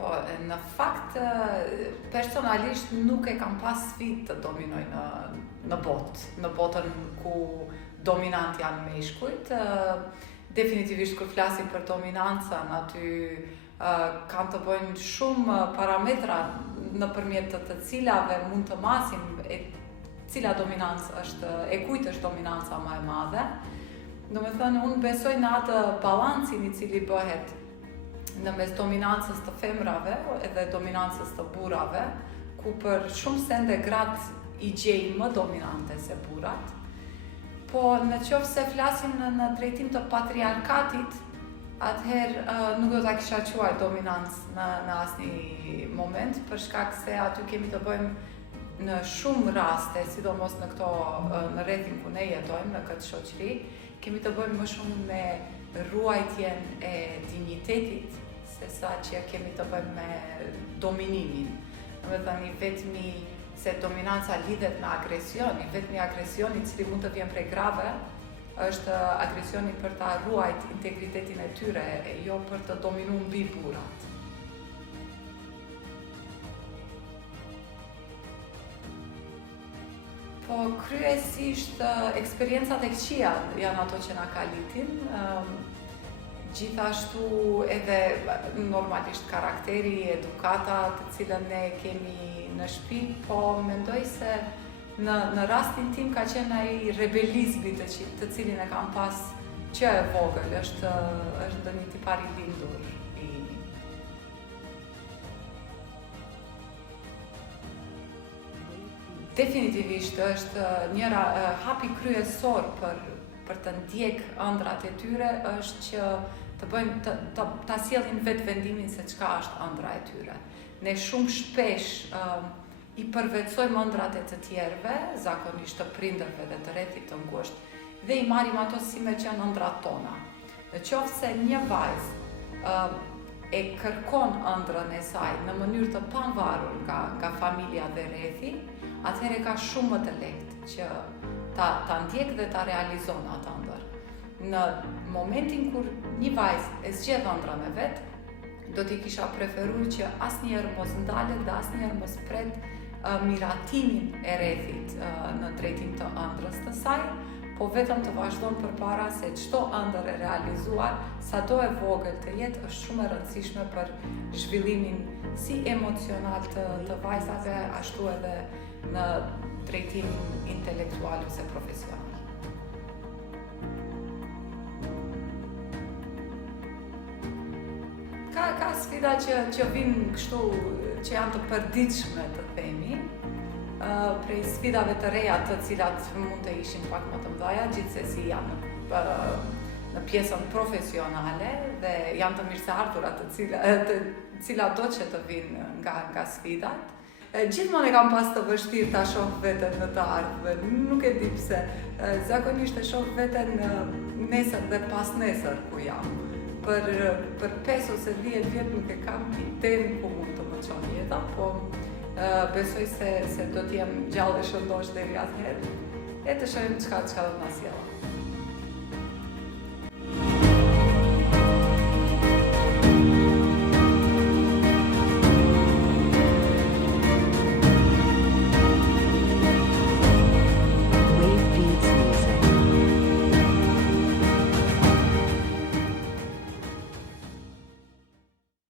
Po, në fakt, personalisht nuk e kam pas sfidë të dominoj në botë, në botën ku dominant janë meshkujt. Definitivisht kur flasim për dominancën, aty kanë të bëjnë shumë parametra nëpërmjet të cilave mund të masim cila dominancë është, e kujt është dominanca më e madhe. Domethënë, unë besoj në atë balancin i cili bëhet në mes dominancës të femrave edhe dominancës të burrave, ku për shumë sende gratë i gjejnë më dominante se burrat. Po në qoftë se flasim në drejtim të patriarkatit, atëherë nuk do ta kisha quaj dominancë në asnjë moment, për shkak se aty kemi të bëjmë në shumë raste, sidomos në rrethin ku ne jetojmë, në këtë shoqëri, kemi të bëjmë më shumë me ruajtjen e dinjitetit, sesa që kemi të bëjmë me dominimin. Domethënë, vetmi se dominanca lidhet me agresion, vetmi agresioni i cili mund të vjen prej grave, është agresioni për ta ruajt integritetin e tyre, e jo për të dominuar mbi burrat. Po, kryesisht eksperiencat e këqija janë ato që na kalitin. Gjithashtu edhe normalisht karakteri, edukata të cilën ne kemi në shtëpi, po mendoj se në rastin tim ka qenë ai rebelizmi të cilin e kam pas që e vogël, është ndonjë tipar i lindur. Definitivisht është njëra hapi kryesor për të ndjek ëndrat e tyre është që të bëjnë ta sjellin vetë vendimin se çka është ëndra e tyre. Ne shumë shpesh i përvetsojmë ëndrat e të tjerëve, zakonisht të prindërve dhe të rrethit të ngushtë, dhe i marrim ato si me qenë ëndrat tona. Në qoftë se një vajzë e kërkon ëndrën e saj në mënyrë të pavarur nga familja dhe rrethi, atëherë ka shumë më të lehtë që ta ndjek dhe ta realizon atë ëndër. Në momentin kur një vajzë e zgjedh ëndrën e vet, do t'i kisha preferuar që asnjëherë mos ndalet dhe asnjëherë mos pret miratimin e rrethit në drejtim të ëndrrës të saj, po vetëm të vazhdon përpara se çdo ëndër e realizuar, sado e vogël të jetë, është shumë e rëndësishme për zhvillimin si emocional të vajzave, ashtu edhe në drejtim intelektual ose profesional. Ka sfida që vinë kështu, që janë të përditshme të themi, prej sfidave të reja të cilat mund të ishin pak më të mëdha, gjithsesi janë në pjesën profesionale dhe janë të mirëseardhura të cilat do që të vinë nga sfidat. Gjithmonë e kam pas të vështirë ta shoh veten në të ardhmen, nuk e di pse. Zakonisht e shoh veten nesër dhe pas nesër ku jam. Për 5 ose 10 vjet nuk e kam idenë ku mund të më çon jeta, po besoj se do t'jem gjallë e shëndosh deri atëherë, e të shohim çka do të na sjellë.